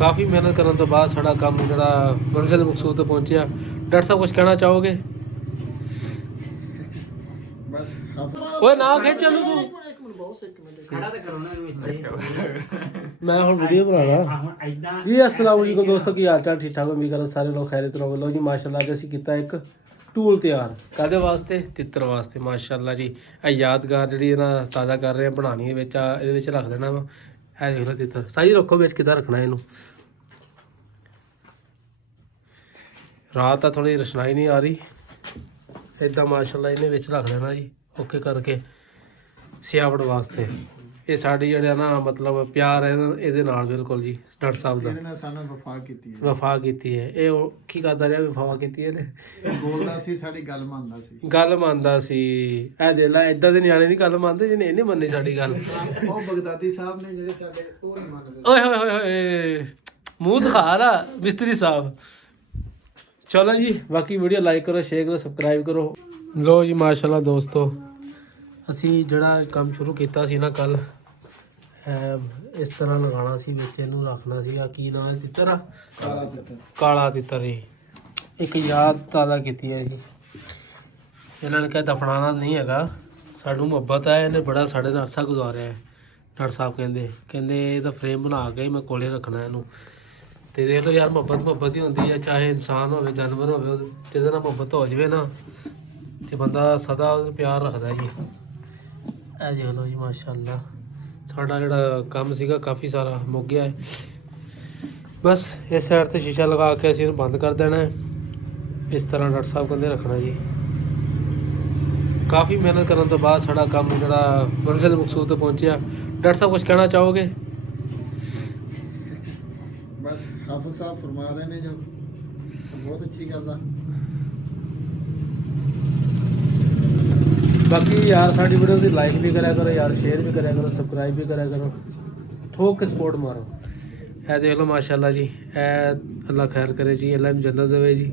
काफ़ी मेहनत करने तो बाद साड़ा काम जरा मंजिल मकसूद तक पहुँचा। डॉक्टर साहब कुछ कहना चाहोगे? बस ओए ना खिंच चलो तू मैं हुण वीडियो बनाना जी। अस्सलाम वालेकुम दोस्तों, की हाल चाल? ठीक ठाक उम्मीद करो सारे लोग खैरियत रहो। लो जी माशाल्लाह अज असीं कीता एक टूल तैयार काहदे वास्ते? तितर वास्ते। माशाल्लाह जी ਇਹ यादगार ਜਿਹੜੀ ਨਾ ਤਾਜ਼ਾ ਕਰ ਰਹੇ ਆ ਬਣਾਣੀ ਹੈ ਵਿੱਚ ਇਹਦੇ ਵਿੱਚ ਰੱਖ ਦੇਣਾ ਵਾ। ਇਹ ਦੇਖ ਲਓ ਤਿੱਤਰ ਸਾਈ ਰੱਖੋ ਵਿੱਚ ਕਿੱਦਾਂ ਰੱਖਣਾ ਇਹਨੂੰ। ਰਾਤ ਤਾਂ ਥੋੜੀ ਰਸਨਾਈ ਨਹੀਂ ਆ ਰਹੀ ਇਦਾਂ ਮਾਸ਼ਾਅੱਲਾ ਇਹਨੇ ਵਿੱਚ ਰੱਖ ਦੇਣਾ ਜੀ ਓਕੇ ਕਰਕੇ ਸਿਆਵਟ ਵਾਸਤੇ। ਇਹ ਸਾਡੀ ਜਿਹੜਾ ਨਾ ਮਤਲਬ ਪਿਆਰ ਹੈ ਇਹਦੇ ਨਾਲ ਬਿਲਕੁਲ ਜੀ ਡਾਕਟਰ ਸਾਹਿਬ ਦਾ। ਇਹਦੇ ਨਾਲ ਸਾਨੂੰ ਵਫਾ ਕੀਤੀ ਹੈ। ਵਫਾ ਕੀਤੀ ਹੈ ਇਹ ਕੀ ਕਰਦਾ ਰਿਹਾ ਵਫਾ ਕੀਤੀ ਇਹਨੇ? ਇਹ ਬੋਲਦਾ ਸੀ, ਸਾਡੀ ਗੱਲ ਮੰਨਦਾ ਸੀ। ਗੱਲ ਮੰਨਦਾ ਸੀ। ਇਹ ਦੇ ਲੈ ਇਦਾਂ ਦੇ ਨਿਆਣੇ ਦੀ ਗੱਲ ਮੰਨਦੇ ਜਿਹਨੇ ਇਹਨੇ ਮੰਨੀ ਸਾਡੀ ਗੱਲ। ਉਹ ਬਗਦਾਦੀ ਸਾਹਿਬ ਨੇ ਜਿਹੜੇ ਸਾਡੇ ਉਹ ਨਹੀਂ ਮੰਨਦੇ। ਓਏ ਹੋਏ ਹੋਏ ਹੋਏ ਮੂੰਹ ਦਿਖਾ ਲਾ ਮਿਸਤਰੀ ਸਾਹਿਬ। ਚਲੋ ਜੀ ਬਾਕੀ ਵੀਡੀਓ ਲਾਈਕ ਕਰੋ, ਸ਼ੇਅਰ ਕਰੋ, ਸਬਸਕ੍ਰਾਈਬ ਕਰੋ। ਲੋ ਜੀ ਮਾਸ਼ਾਅੱਲਾ ਦੋਸਤੋ ਅਸੀਂ ਜਿਹੜਾ ਕੰਮ ਸ਼ੁਰੂ ਕੀਤਾ ਸੀ ਨਾ ਕੱਲ ਇਸ ਤਰ੍ਹਾਂ ਲਗਾਉਣਾ ਸੀ ਵਿੱਚ ਇਹਨੂੰ ਰੱਖਣਾ ਸੀਗਾ। ਕੀ ਨਾਮ ਤਿੱਤਰ ਆ? ਕਾਲਾ ਤਿੱਤਰ। ਕਾਲਾ ਤਿੱਤਰ ਜੀ ਇੱਕ ਯਾਦ ਤਾਜ਼ਾ ਕੀਤੀ ਹੈ ਜੀ। ਇਹਨਾਂ ਨੇ ਕਿਹਾ ਦਫਨਾਣਾ ਨਹੀਂ ਹੈਗਾ, ਸਾਨੂੰ ਮੁਹੱਬਤ ਹੈ, ਇਹਨੇ ਬੜਾ ਸਾਡੇ ਨਾਲ ਅਰਸਾ ਗੁਜ਼ਾਰਿਆ ਹੈ। ਡਾਕਟਰ ਸਾਹਿਬ ਕਹਿੰਦੇ ਇਹਦਾ ਫਰੇਮ ਬਣਾ ਕੇ ਮੈਂ ਕੋਲੇ ਰੱਖਣਾ ਇਹਨੂੰ। ਤੇ ਦੇਖ ਲਓ ਯਾਰ ਮੁਹੱਬਤ ਹੀ ਹੁੰਦੀ ਹੈ, ਚਾਹੇ ਇਨਸਾਨ ਹੋਵੇ ਜਾਨਵਰ ਹੋਵੇ, ਜਿਹਦੇ ਨਾਲ ਮੁਹੱਬਤ ਹੋ ਜਾਵੇ ਨਾ ਤੇ ਬੰਦਾ ਸਦਾ ਉਹਨੂੰ ਪਿਆਰ ਰੱਖਦਾ ਜੀ। ਇਹ ਦੇਖ ਲਓ ਜੀ ਮਾਸ਼ਾਅੱਲਾ ਸਾਡਾ ਜਿਹੜਾ ਕੰਮ ਸੀਗਾ ਕਾਫੀ ਸਾਰਾ ਮੁੱਕ ਗਿਆ ਹੈ। ਬਸ ਇਸ ਸਾਈਡ ਤੇ ਸ਼ੀਸ਼ਾ ਲਗਾ ਕੇ ਅਸੀਂ ਇਹਨੂੰ ਬੰਦ ਕਰ ਦੇਣਾ ਹੈ। ਇਸ ਤਰ੍ਹਾਂ ਡਾਕਟਰ ਸਾਹਿਬ ਕਹਿੰਦੇ ਰੱਖਣਾ ਜੀ। ਕਾਫੀ ਮਿਹਨਤ ਕਰਨ ਤੋਂ ਬਾਅਦ ਸਾਡਾ ਕੰਮ ਜਿਹੜਾ ਮੰਜ਼ਿਲ ਮਕਸੂਦ ਤੱਕ ਪਹੁੰਚਿਆ। ਡਾਕਟਰ ਸਾਹਿਬ ਕੁਝ ਕਹਿਣਾ ਚਾਹੋਗੇ? बस हाफिज साहब फरमा रहे ने जो बहुत अच्छी गल है। बाकी यार साडी वीडियो की लाइक भी करा करो यार, शेयर भी करा करो, सब्सक्राइब भी करा करो, ठोक के सपोर्ट मारो। ए देख लो माशाल्लाह जी, ए अल्लाह खैर करे जी, अल्लाह जन्नत देवे जी।